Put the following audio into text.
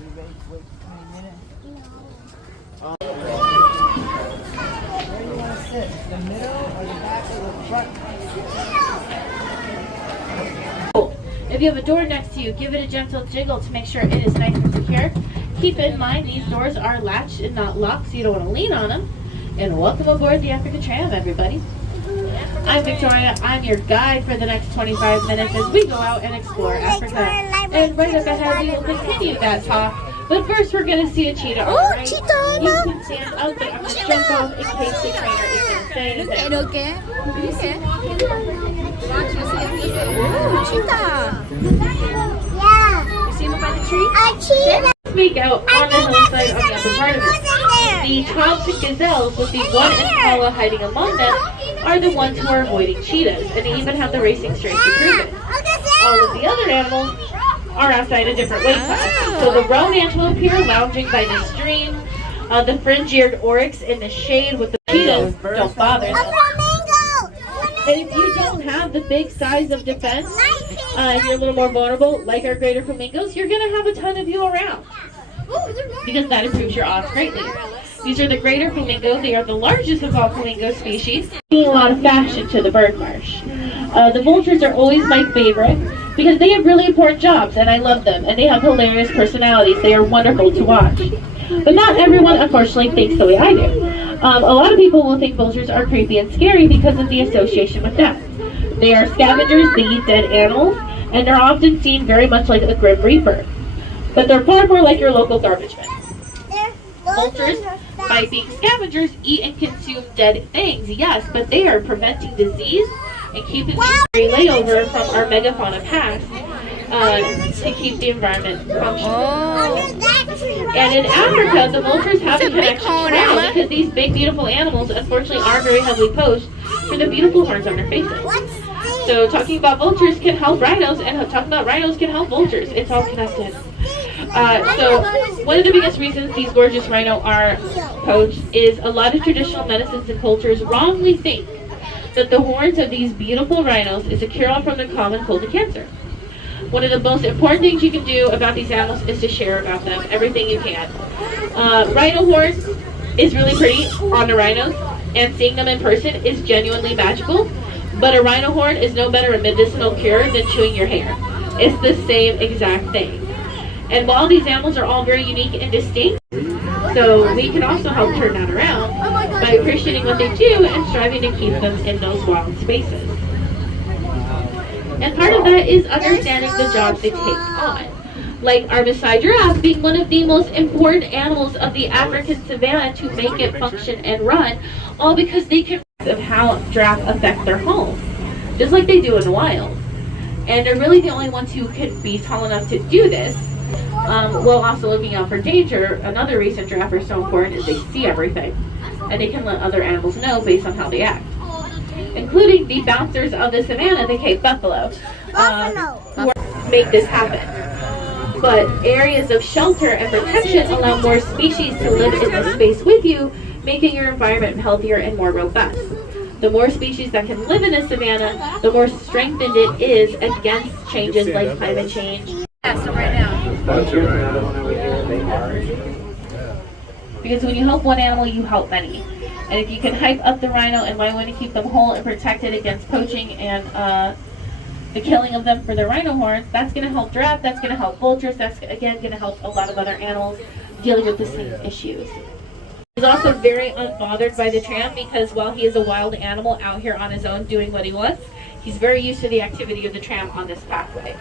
you ready to wait 20 minutes? No. Where do you want to sit? The middle or the back or the front? If you have a door next to you, give it a gentle jiggle to make sure it is nice and secure. Keep in mind these doors are latched and not locked, so you don't want to lean on them. And welcome aboard the Africa Tram, everybody. I'm Victoria. I'm your guide for the next 25 minutes as we go out and explore Africa. And right up ahead, we will continue that talk. But first, we're going to see a cheetah on the right. You can stand out there. I'm going to jump off in case the trainer is going to say anything. Cheetah. Yeah. You see him up by the tree? A cheetah. Speak out on the hillside on the upper part of it. The tops and gazelles, with the one impala hiding among them, are the ones who are avoiding cheetahs, and they even have the racing strength to prove it. All of the other animals are outside a different weight class. So the roan antelope here lounging by the stream, the fringe-eared oryx in the shade with the cheetahs don't bother them. And if you don't have the big size of defense, and you're a little more vulnerable, like our greater flamingos, you're going to have a ton of you around, because that improves your odds greatly. These are the greater flamingo. They are the largest of all flamingo species, bringing a lot of fashion to the bird marsh. The vultures are always my favorite because they have really important jobs, and I love them, and they have hilarious personalities. They are wonderful to watch. But not everyone, unfortunately, thinks the way I do. A lot of people will think vultures are creepy and scary because of the association with death. They are scavengers, they eat dead animals, and they're often seen very much like a grim reaper. But they're far more like your local garbage men. Vultures, by being scavengers, eat and consume dead things, yes, but they are preventing disease and keeping the layover from our megafauna past to keep the environment functional. And in Africa, the vultures have a connection now because these big, beautiful animals, unfortunately, are very heavily poached for the beautiful horns on their faces. So talking about vultures can help rhinos, and talking about rhinos can help vultures. It's all connected. So one of the biggest reasons these gorgeous rhino are poached is a lot of traditional medicines and cultures wrongly think that the horns of these beautiful rhinos is a cure-all from the common cold and cancer. One of the most important things you can do about these animals is to share about them, everything you can. Rhino horns is really pretty on the rhinos, and seeing them in person is genuinely magical, but a rhino horn is no better a medicinal cure than chewing your hair. It's the same exact thing. And while these animals are all very unique and distinct, so we can also help turn that around by appreciating what they do and striving to keep them in those wild spaces. And part of that is understanding the jobs they take on. Like our Maasai giraffe being one of the most important animals of the African savanna to make it function and run, all because they can of how giraffe affect their home, just like they do in the wild. And they're really the only ones who can be tall enough to do this, while also looking out for danger. Another reason giraffe are so important is they see everything, and they can let other animals know based on how they act, including the bouncers of the savannah, the Cape buffalo, who make this happen. But areas of shelter and protection allow more species to live in the space with you, making your environment healthier and more robust. The more species that can live in a savanna, the more strengthened it is against changes like climate change. Yeah, so right now. Because when you help one animal, you help many. And if you can hype up the rhino and might want to keep them whole and protected against poaching and the killing of them for their rhino horns, that's going to help giraffe, that's going to help vultures, that's again going to help a lot of other animals dealing with the same issues. He's also very unbothered by the tram because while he is a wild animal out here on his own doing what he wants, he's very used to the activity of the tram on this pathway.